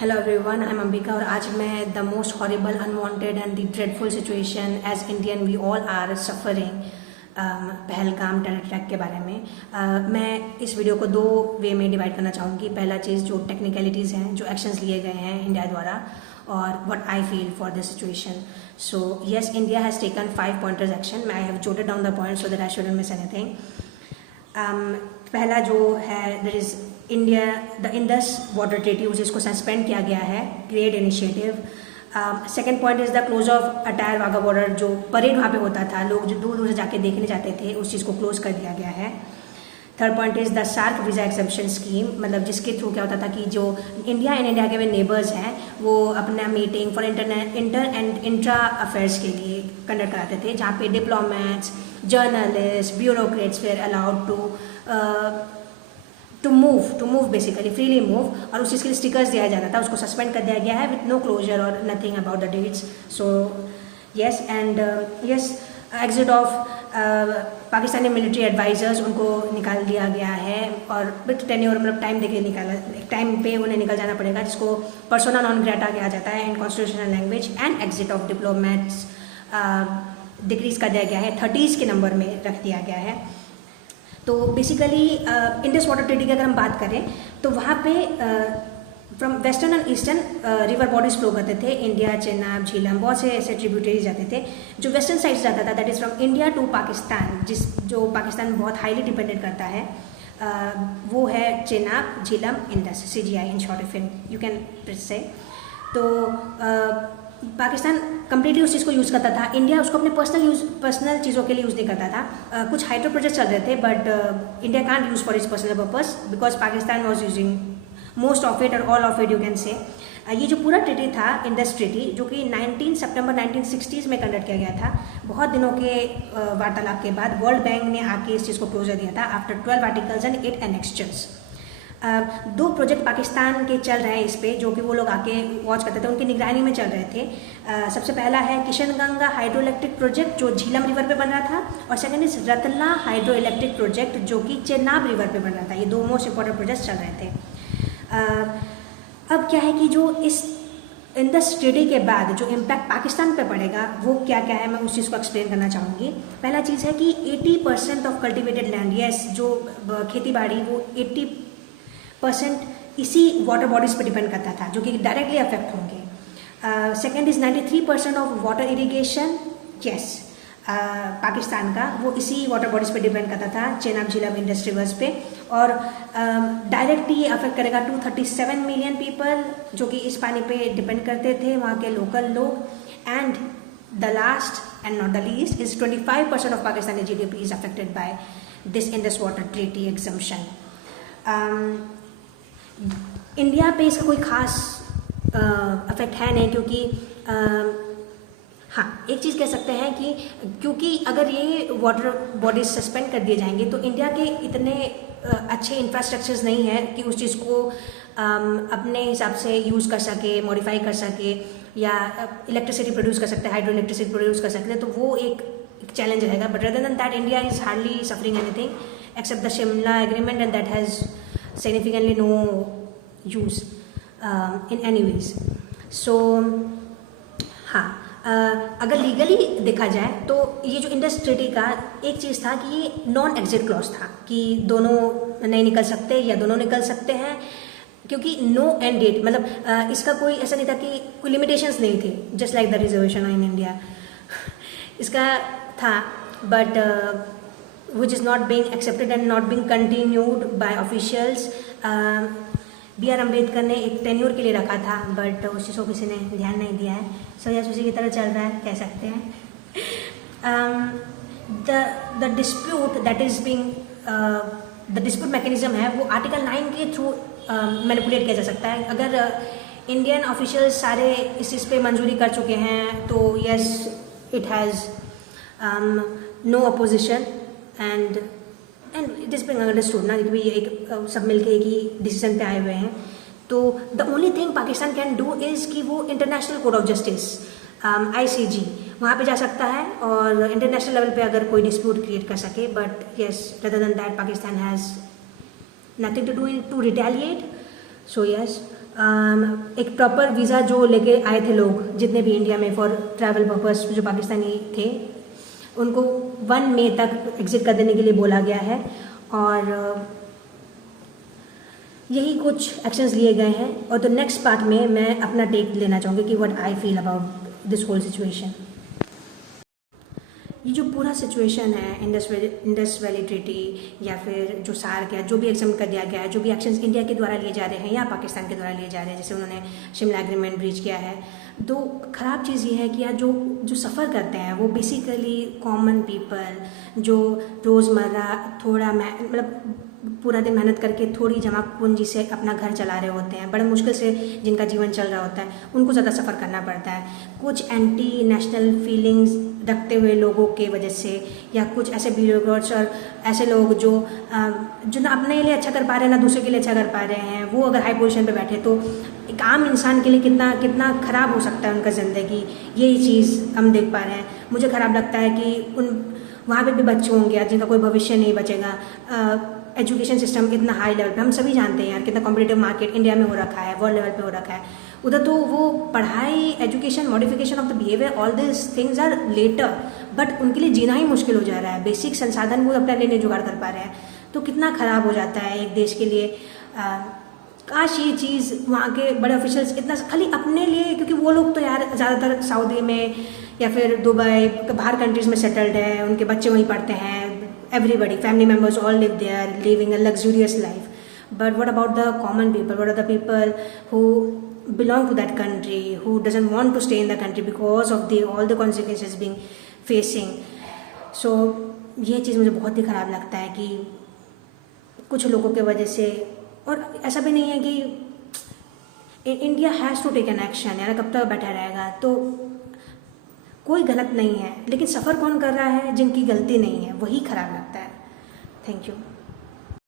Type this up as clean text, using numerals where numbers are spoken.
Hello everyone, I am Ambika और आज मैं the most horrible unwanted and the dreadful situation as Indian we all are suffering Pahalgam terror attack के बारे में मैं इस वीडियो को दो वे में डिवाइड करना चाहूँगी। पहला चीज़ जो टेक्निकलिटीज़ हैं, जो एक्शंस लिए गए हैं इंडिया द्वारा और what I feel for this situation. So yes, India has taken 5 pointers action. I have jotted down the point so that I shouldn't miss anything. पहला जो है, there is India the Indus water treaty, जिसको suspend किया गया है, great initiative. Second point is the close of Attari Wagah border. जो parade वहाँ पे होता था, लोग जो दूर दूर से जाके देखने जाते थे, उस चीज़ को क्लोज कर दिया गया है। Third point is the SAARC visa exception scheme, मतलब जिसके थ्रू क्या होता था कि जो इंडिया एंड इंडिया के वे नेबर्स हैं वो अपना meeting for inter and intra affairs के लिए कंडक्ट कराते थे, जहाँ पे diplomats, journalist, bureaucrats were allowed to move basically freely move, और उस चीज़ के लिए स्टिकर्स दिया जाता था। उसको सस्पेंड कर दिया गया है विथ नो क्लोजर और nothing about the dates. So yes, and yes, exit of Pakistani military advisers, उनको निकाल दिया गया है और विथ टेन्योर, मतलब टाइम देके निकाला, टाइम पे उन्हें निकल जाना पड़ेगा, जिसको पर्सोना नॉन ग्रेटा कहा जाता है in constitutional language. And exit of diplomats decrease कर दिया गया है, 30s के नंबर में रख दिया गया है। तो बेसिकली इंडस वाटर ट्रीटी की अगर हम बात करें तो वहाँ पे from western and eastern river bodies flow करते थे, इंडिया, चेनाब, झीलम, बहुत से ऐसे ट्रिब्यूटरीज जाते थे। जो वेस्टर्न साइड जाता था, that is from India to Pakistan, जो पाकिस्तान बहुत हाईली डिपेंडेंट करता है, वो है Chenab, Jhelum, Indus, CGI in short, if you can say. तो पाकिस्तान कम्प्लीटली उस चीज़ को यूज़ करता था, इंडिया उसको अपने पर्सनल चीज़ों के लिए यूज़ नहीं करता था। कुछ हाइड्रो प्रोजेक्ट चल रहे थे, but India can't use for its personal purpose because Pakistan was using most of it और all of it, you can say. ये जो पूरा ट्रीटी था, इंडस ट्रीटी, जो कि 19 सितंबर 1960s में कंडक्ट किया गया था, बहुत दिनों के वार्तालाप के बाद वर्ल्ड बैंक ने आके इस चीज़ को क्लोजर दिया था after 12 articles and 8 एनेक्स्चर्स। 2 project Pakistan के चल रहे हैं इस पे, जो कि वो लोग आके वॉच करते थे, उनकी निगरानी में चल रहे थे। सबसे पहला है किशनगंगा हाइड्रो इलेक्ट्रिक प्रोजेक्ट, जो झीलम रिवर पे बन रहा था, और second is Ratle hydro electric project, जो कि चेनाब रिवर पे बन रहा था। ये 2 मोस्ट इंपॉर्टेंट प्रोजेक्ट चल रहे थे। अब क्या है कि जो इस इंडस ट्रीटी के बाद जो इम्पैक्ट पाकिस्तान पे पड़ेगा वो क्या क्या है, मैं उस चीज़ को एक्सप्लेन करना चाहूँगी। पहला चीज़ है कि 80% ऑफ कल्टिवेटेड लैंड, यस, जो खेती बाड़ी, वो 80% इसी वाटर बॉडीज़ पर डिपेंड करता था, जो कि डायरेक्टली अफेक्ट होंगे। Second is 93% of water irrigation, yes, Pakistan का, वो इसी वाटर बॉडीज़ पे डिपेंड करता था, चेनाब, झीलम, इंडस रिवर्स पे। और डायरेक्टली ये अफेक्ट करेगा 237 मिलियन पीपल, जो कि इस पानी पे डिपेंड करते थे, वहाँ के लोकल लोग। And the last and not the least is 25% of Pakistani GDP is affected by this Indus water treaty exemption. India पे इसका कोई खास अफेक्ट है नहीं, क्योंकि हाँ, एक चीज़ कह सकते हैं कि क्योंकि अगर ये वाटर बॉडीज सस्पेंड कर दिए जाएंगे तो इंडिया के इतने अच्छे इंफ्रास्ट्रक्चर्स नहीं है कि उस चीज़ को अपने हिसाब से यूज़ कर सके, मॉडिफाई कर सके, या इलेक्ट्रिसिटी प्रोड्यूस कर सकते हैं, हाइड्रो इलेक्ट्रिसिटी प्रोड्यूस कर सकते हैं। तो वो एक चैलेंज रहेगा। But rather than that, India is hardly suffering anything except the Shimla agreement, and that has significantly no use in any ways. सो हाँ, अगर लीगली देखा जाए तो ये जो इंडस ट्रीटी का एक चीज़ था कि ये नॉन एग्जिट क्लॉज था, कि दोनों नहीं निकल सकते या दोनों निकल सकते हैं, क्योंकि नो एंड डेट, मतलब इसका कोई ऐसा नहीं था कि कोई लिमिटेशंस नहीं थे, just like the reservation in India. इसका था, but which is not being accepted and not being continued by officials. BR Ambedkar ने एक टेन्योर के लिए रखा था, बट उस चीज़ को किसी ने ध्यान नहीं दिया है। सो यस, उसी की तरह चल रहा है, कह सकते हैं। The dispute that is being, the dispute mechanism है, वो आर्टिकल 9 के थ्रू मैनिपुलेट किया जा सकता है। अगर इंडियन ऑफिशियल्स सारे इस चीज़ पे मंजूरी कर चुके हैं तो yes, it has no opposition and it is being understood ना, कि एक सब मिलके एक ही डिसीजन पे आए हुए हैं। तो the only thing Pakistan can do is कि वो international court of justice, ICJ, वहाँ पे जा सकता है और इंटरनेशनल लेवल पे अगर कोई डिस्प्यूट क्रिएट कर सके। But yes, rather than that Pakistan has nothing to do to retaliate. So yes, एक प्रॉपर वीज़ा जो लेके आए थे लोग जितने भी इंडिया में फॉर ट्रैवल पर्पस, जो पाकिस्तानी थे, उनको 1 मई तक एग्ज़िट कर देने के लिए बोला गया है। और यही कुछ एक्शंस लिए गए हैं। और तो नेक्स्ट पार्ट में मैं अपना टेक लेना चाहूँगी कि what I feel about this whole situation. ये जो पूरा सिचुएशन है, इंडस वैली ट्रीटी या फिर जो सार्क है, जो भी एग्जाम कर दिया गया है, जो भी एक्शंस इंडिया के द्वारा लिए जा रहे हैं या पाकिस्तान के द्वारा लिए जा रहे हैं, जैसे उन्होंने शिमला एग्रीमेंट ब्रीच किया है, तो ख़राब चीज़ ये है कि यार जो सफ़र करते हैं वो बेसिकली कॉमन पीपल जो रोज़मर्रा थोड़ा मतलब पूरा दिन मेहनत करके थोड़ी जमा पूंजी से अपना घर चला रहे होते हैं, बड़े मुश्किल से जिनका जीवन चल रहा होता है, उनको ज़्यादा सफ़र करना पड़ता है। कुछ एंटी नेशनल फीलिंग्स रखते हुए लोगों के वजह से, या कुछ ऐसे ब्यूरोक्रेट्स और ऐसे लोग जो ना अपने लिए अच्छा कर पा रहे हैं ना दूसरे के लिए अच्छा कर पा रहे हैं, वो अगर हाई पोजीशन पे बैठे तो एक आम इंसान के लिए कितना ख़राब हो सकता है उनका ज़िंदगी। यही चीज़ हम देख पा रहे हैं। मुझे ख़राब लगता है कि वहाँ पे भी बच्चे होंगे जिनका कोई भविष्य नहीं बचेगा। एजुकेशन सिस्टम इतना हाई लेवल पे, हम सभी जानते हैं यार कितना कॉम्पिटिटिव मार्केट इंडिया में हो रखा है, वर्ल्ड लेवल पे हो रखा है। उधर तो वो पढ़ाई, education, modification of the behaviour, all this things are later, but उनके लिए जीना ही मुश्किल हो जा रहा है। बेसिक संसाधन वो अपने लिए नहीं जुगाड़ कर पा रहे हैं, तो कितना ख़राब हो जाता है एक देश के लिए। काश ये चीज़ वहाँ के बड़े ऑफिशियल्स इतना खाली अपने लिए, क्योंकि वो लोग तो यार ज़्यादातर सऊदी में या फिर दुबई बाहर कंट्रीज़ में सेटल्ड है, उनके बच्चे वहीं पढ़ते हैं, everybody, family members all live there, living a luxurious life. But what about the common people? What are the people who belong to that country, who doesn't want to stay in the country because of all the consequences being facing? So ये चीज़ मुझे बहुत ही ख़राब लगता है कि कुछ लोगों के वजह से, और ऐसा भी नहीं है कि India has to take an action, यार कब तक बैठा रहेगा। तो कोई गलत नहीं है, लेकिन सफ़र कौन कर रहा है जिनकी गलती नहीं है, वही ख़राब लगता है। Thank you.